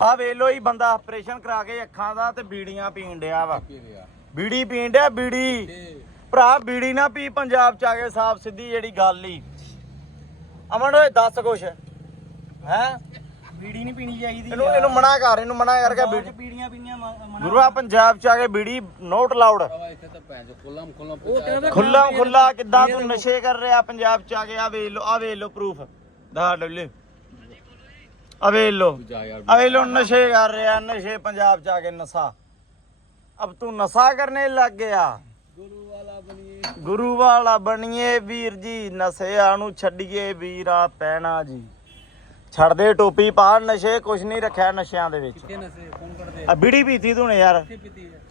ਆ ਵੇਖ ਲੋ ਹੀ ਬੰਦਾ ਆਪਰੇਸ਼ਨ ਕਰਾ ਕੇ ਅੱਖਾਂ ਦਾ ਤੇ ਬੀੜੀਆਂ ਪੀਣ ਡਿਆ ਵਾ। ਬੀੜੀ ਪੀਣ ਡਿਆ ਬੀੜੀ। ਭਰਾ ਬੀੜੀ ਨਾ ਪੀ ਪੰਜਾਬ ਚ ਆ ਕੇ ਸਾਫ਼ ਸਿੱਧੀ ਜਿਹੜੀ ਗੱਲ ਹੀ ਅਮਨ ਓਏ ਦੱਸ ਕੁਛ। ਹੈ? ਬੀੜੀ ਨਹੀਂ ਪੀਣੀ ਚਾਹੀਦੀ ਇਹਨੂੰ ਇਹਨੂੰ ਮਨਾ ਕਰ ਇਹਨੂੰ ਮਨਾ ਕਰਕੇ ਬੀੜੀ। ਪੀੜੀਆਂ ਪੀਣੀਆਂ ਮਨਾ ਗੁਰੂਆ ਪੰਜਾਬ ਚ ਆ ਕੇ ਬੀੜੀ ਨੋਟ ਕਹਿੰਦਾ ਖੁੱਲਾ ਖੁੱਲਾ ਕਿੱਦਾਂ ਤੂੰ ਨਸ਼ੇ ਕਰ ਰਿਹਾ ਪੰਜਾਬ ਚ ਆ ਕੇ ਆ ਵੇਖ ਲੋ ਆ ਵੇਖ ਲੋ ਪ੍ਰੂਫ ਦਾ ਡਬਲੇ ਆ ਵੇਖ ਲੋ। ਜਾ ਯਾਰ ਆ ਵੇਖ ਲੋ ਨਸ਼ੇ ਕਰ ਰਿਹਾ ਨਸ਼ੇ ਪੰਜਾਬ ਚ ਆ ਕੇ ਨਸ਼ਾ। ਅਬ ਤੂੰ ਨਸ਼ਾ ਕਰਨੇ ਲੱਗ ਗਿਆ। ਗੁਰੂ ਵਾਲਾ ਬਣੀਏ ਗੁਰੂ ਵਾਲਾ ਬਣੀਏ ਵੀਰ ਜੀ ਨਸ਼ਿਆਂ ਨੂੰ ਛੱਡੀਏ ਵੀਰਾ ਪੈਣਾ ਜੀ। ਛੱਡ ਦੇ ਟੋਪੀ ਪਾ ਨਸ਼ੇ ਕੁਛ ਨਹੀਂ ਰੱਖਿਆ ਨਸ਼ਿਆਂ ਦੇ ਵਿੱਚ। ਕਿੱਥੇ ਨਸੇ? ਕੌਣ ਕਰਦੇ ਆ? ਬੀੜੀ ਪੀਤੀ ਤੂੰ ਨੇ ਯਾਰ।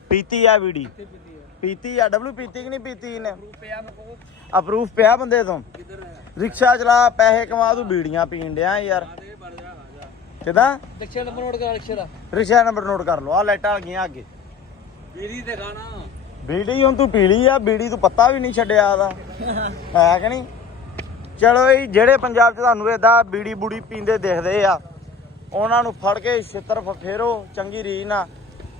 ਪੀਤੀ ਆ? ਬੀੜੀ। ਪੀਤੀ ਆ? ਡਬਲੂ ਪੀਤੀ ਕਿ ਨਹੀਂ ਪੀਤੀ ਨੇ ਅਪਰੂਫ ਪਿਆ ਬੰਦੇ ਤੋਂ। ਰਿਕਸ਼ਾ ਚਲਾ ਪੈਸੇ ਕਮਾ ਤੂੰ ਬੀੜੀਆਂ ਪੀਣ ਡਿਆ ਯਾਰ। ਕਿਦਾਂ ਦਕਸ਼ਾ ਨੰਬਰ ਨੋਟ ਕਰ ਅਕਸ਼ਰਾ ਰਿਕਸ਼ਾ ਨੰਬਰ ਨੋਟ ਕਰ ਲਓ ਆ ਲਾਈਟਾਂ ਆ ਗਈਆਂ ਅੱਗੇ। ਬੀੜੀ ਤੇ ਖਾਣਾ ਬੀੜੀ ਹੁਣ ਤੂੰ ਪੀ ਲਈ ਆ ਬੀੜੀ ਤੂੰ ਪੱਤਾ ਵੀ ਨਹੀਂ ਛੱਡਿਆ ਦਾ ਹੈ ਕਿ ਨਹੀਂ? ਚਲੋ ਜੀ ਜਿਹੜੇ ਪੰਜਾਬ 'ਚ ਤੁਹਾਨੂੰ ਏਦਾਂ ਬੀੜੀ ਬੂੜੀ ਪੀਂਦੇ ਦਿਖਦੇ ਆ ਉਹਨਾਂ ਨੂੰ ਫੜ ਕੇ ਛਿੱਤਰ ਫੇਰੋ ਚੰਗੀ ਰੀਝ ਨਾਲ।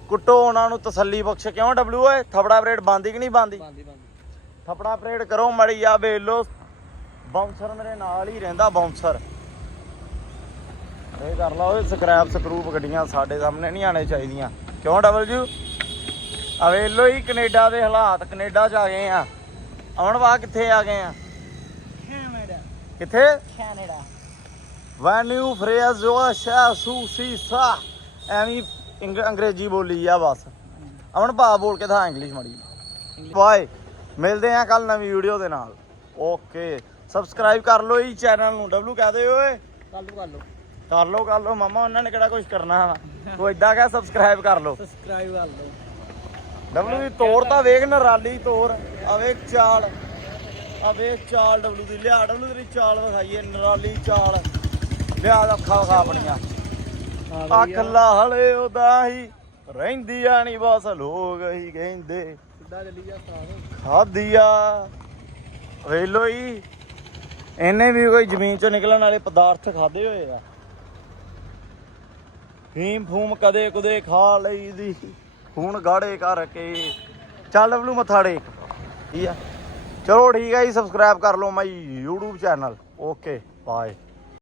ਕੁੱਟੋ ਉਹਨਾਂ ਨੂੰ ਤਸੱਲੀ ਬਖਸ਼। ਕਿਉਂ ਡਬਲੂ ਓਏ? ਥਪੜਾ ਪਰੇਡ ਬੰਦੀ ਕਿ ਨਹੀਂ ਬੰਦੀ ਬੰਦੀ ਬੰਦੀ ਥਪੜਾ ਪਰੇਡ ਕਰੋ ਮੜੀ ਆ ਵੇਖ ਲੋ ਬਾਉਂਸਰ ਮੇਰੇ ਨਾਲ ਹੀ ਰਹਿੰਦਾ ਬਾਉਂਸਰ ਇਹ ਕਰ ਲਾ ਓਏ ਸਕ੍ਰੈਪ ਸਕਰੂਪ ਗੱਡੀਆਂ ਸਾਡੇ ਸਾਹਮਣੇ ਨਹੀਂ ਆਣੇ ਚਾਹੀਦੀਆਂ। ਕਿਉਂ ਡਬਲ ਜੂ ਆ ਵੇਖ ਲੋ ਹੀ ਕੈਨੇਡਾ ਦੇ ਹਾਲਾਤ ਕੈਨੇਡਾ ਚ ਆ ਗਏ ਆ। ਆਉਣ ਵਾ ਕਿੱਥੇ ਆ ਗਏ ਆ? ਕੈਨੇਡਾ। ਕਿੱਥੇ? ਕੈਨੇਡਾ। ਵੈਨਿਊ ਫਰੇਜ਼ ਜੋ ਸ਼ਾ ਸੂ ਸੀ ਸਾ ਐਵੇਂ ਅੰਗਰੇਜ਼ੀ ਬੋਲੀ ਆ ਬਸ। ਅਮਨ ਭਾ ਬੋਲ ਕੇ ਤਾਂ ਇੰਗਲਿਸ਼ ਮੜੀ ਬਾਏ ਮਿਲਦੇ ਆ ਕੱਲ ਨਵੀਂ ਵੀਡੀਓ ਦੇ ਨਾਲ। ਓਕੇ ਸਬਸਕ੍ਰਾਈਬ ਕਰ ਲਓ ਇਹ ਚੈਨਲ ਨੂੰ। ਡਬਲੂ ਕਹਦੇ ਓਏ। ਕੱਲ ਨੂੰ ਕਰ ਲਓ। ਕਰ ਲਓ ਕਰ ਲਓ। ਮਾਮਾ ਉਹਨਾਂ ਨੇ ਕਿਹੜਾ ਕੁਝ ਕਰਨਾ ਵਾ? ਤੂੰ ਇਦਾਂ ਕਹਿ ਸਬਸਕ੍ਰਾਈਬ ਕਰ ਲਓ। ਸਬਸਕ੍ਰਾਈਬ ਕਰ ਲਓ। ਡਬਲੂ ਦੀ ਤੋਰ ਤਾਂ ਵੇਖ ਨਰਾਲੀ ਤੋਰ। ਆ ਵੇਖ ਚਾਲ। ਆ ਵੇਖ ਚਾਲ ਡਬਲੂ ਦੀ। ਲਿਆ ਡਬਲੂ ਦੀ ਚਾਲ ਵਿਖਾਈਏ ਨਰਾਲੀ ਚਾਲ। ਲਿਆ ਦਾ ਅੱਖਾਂ ਵਿਖਾ ਆਪਣੀਆਂ। ਅੱਖ ਲਾਹਲੇ ਉਹਦਾ ਹੀ। ਰਹਿੰਦੀਆਂ ਨਹੀਂ ਬਸ ਲੋਕ ਹੀ ਕਹਿੰਦੇ। ਸਿੱਧਾ ਚੱਲੀ ਜਾ ਸਾਹ ਖਾਦੀਆ ਵੇਲੋ ਹੀ ਇਹਨੇ ਵੀ ਕੋਈ ਜ਼ਮੀਨ ਚੋਂ ਨਿਕਲਣ ਵਾਲੇ ਪਦਾਰਥ ਖਾਦੇ ਹੋਏ ਆ। ਫੀਮ ਫੂਮ ਕਦੇ ਕੁਦੇ ਖਾ ਲਈ ਦੀ ਖੂਨ ਗਾੜੇ ਕਰਕੇ। ਚੱਲ ਬਲੂ ਮੱਥਾ ਟੇਕ ਠੀਕ ਆ। ਚਲੋ ਠੀਕ ਆ ਜੀ ਸਬਸਕ੍ਰਾਈਬ ਕਰ ਲਓ my YouTube channel okay bye